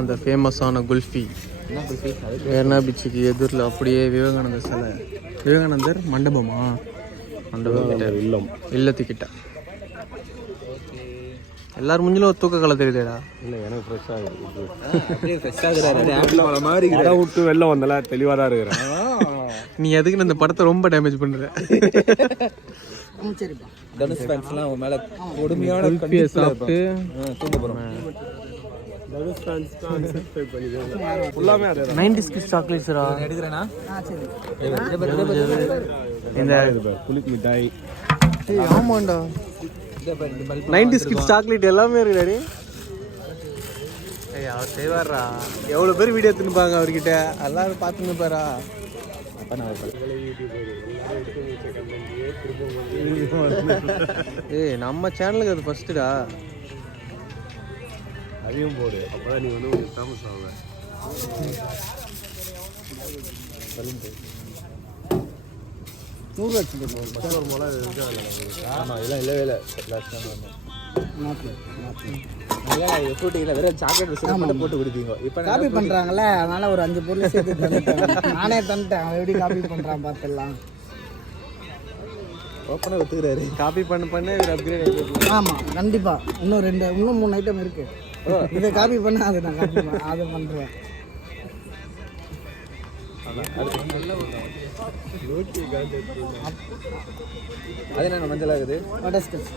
அந்த ஃபேமஸான குல்ஃபி வேர்னா பீச்சுக்கு எதிரில் அப்படியே விவேகானந்தர் சிலை. விவேகானந்தர் மண்டபமா? மண்டபம் கிட்ட இல்லத்துக்கிட்ட. எல்லாரும் முஞ்சிலும் ஒரு தூக்க கலை தெரியுதேடா. இல்லை எனக்கு ஃப்ரெஷ்ஷாக விட்டு வெளில வந்தல தெளிவாக தான் இருக்கிறேன். நீ எதுக்கு இந்த படத்தை ரொம்ப டேமேஜ் பண்ணுற? தனுஷ் ஃபேன்ஸ்லாம் அவன் மேலே கொடுமையான குல்ஃபியை சாப்பிட்டு தூங்க போகிறோம். 90s கிட்ஸ் சாக்லேட்ஸ்ரா எடுக்கிறேன்னா இந்த குளிக் மிட்டாய். ஆமாண்டா 90s கிட்ஸ் சாக்லேட் எல்லாமே இருக்குடாடி. ஏய் அவர் செய்வாரா? எவ்வளோ பேர் வீடியோ எடுத்துனுப்பாங்க அவர்கிட்ட. எல்லாரும் பார்த்துன்னு பாரா. ஏய் நம்ம சேனலுக்கு அது ஃபர்ஸ்ட்டுடா. அதையும் போடு, அப்போதான் நீ வந்து ஒரு ஃபேமஸ் ஆகுவ. போட்டு கொடுத்தீங்க. இப்போ காப்பி பண்ணுறாங்கல்ல, அதனால ஒரு 5 பொருள் சேர்த்து நானே தந்துட்டேன். அவன் எப்படி காப்பி பண்ணுறான் பார்த்துடலாம். ஓப்பனாக ஒத்துக்கிறாரு. காப்பி பண்ண இவர் அப்கிரேட் ஆகிட்டு. ஆமாம் கண்டிப்பாக. இன்னும் 3 ஐட்டம் இருக்குது. இதை காப்பி பண்ண அதை நான் காப்பி அதை பண்ணுறேன். அது என்ன மஞ்சள் ஆகுது? பட்டர்ஸ்காட்ச்.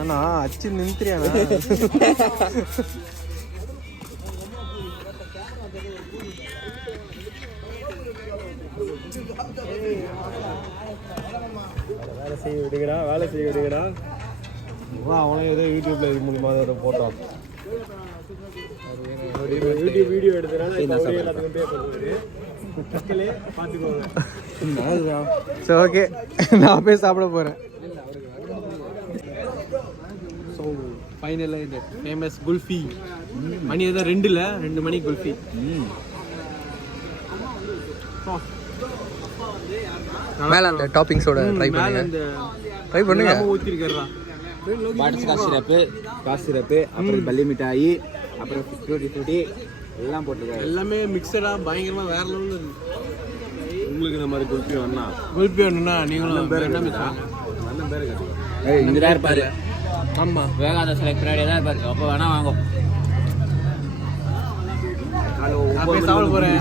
அண்ணா அச்சு நின்றுறியாண்ணா? வேலை செய்ய விடுங்கடா. அவனே ஏதோ யூடியூப்ல இது மூலியமா அதை போட்டோம். யூடியூப் வீடியோ எடுத்துறாங்க. சரி ஓகே, நான் போய் சாப்பிட போகிறேன். ஸோ ஃபைனலாக இந்த ஃபேமஸ் குல்ஃபி மணி எதாவது 2 மணி குல்ஃபி. மேலே அந்த டாப்பிங்ஸோட ட்ரை பண்ணுங்க. ஊற்றிருக்கிறா காசு சிரப்பு, அப்புறம் பல்லி மிட்டாயி, அப்புறம் ஃப்ரூட்டி எல்லாம் போட்டுருக்காரு. எல்லாமே மிக்சடாக பயங்கரமாக வேற லெவலில் இருக்கு. உங்களுக்கு இந்த மாதிரி குல்ஃபி வேணும்னா நீங்களும் என்ன நல்ல பேர் இங்கே தான் இருப்பாரு. ஆமாம் விவேகானந்தர் சிலைக்கு பின்னாடி தான் இருப்பாரு. அப்போ வேணா வாங்கும். சாப்பிட போகிறேன்.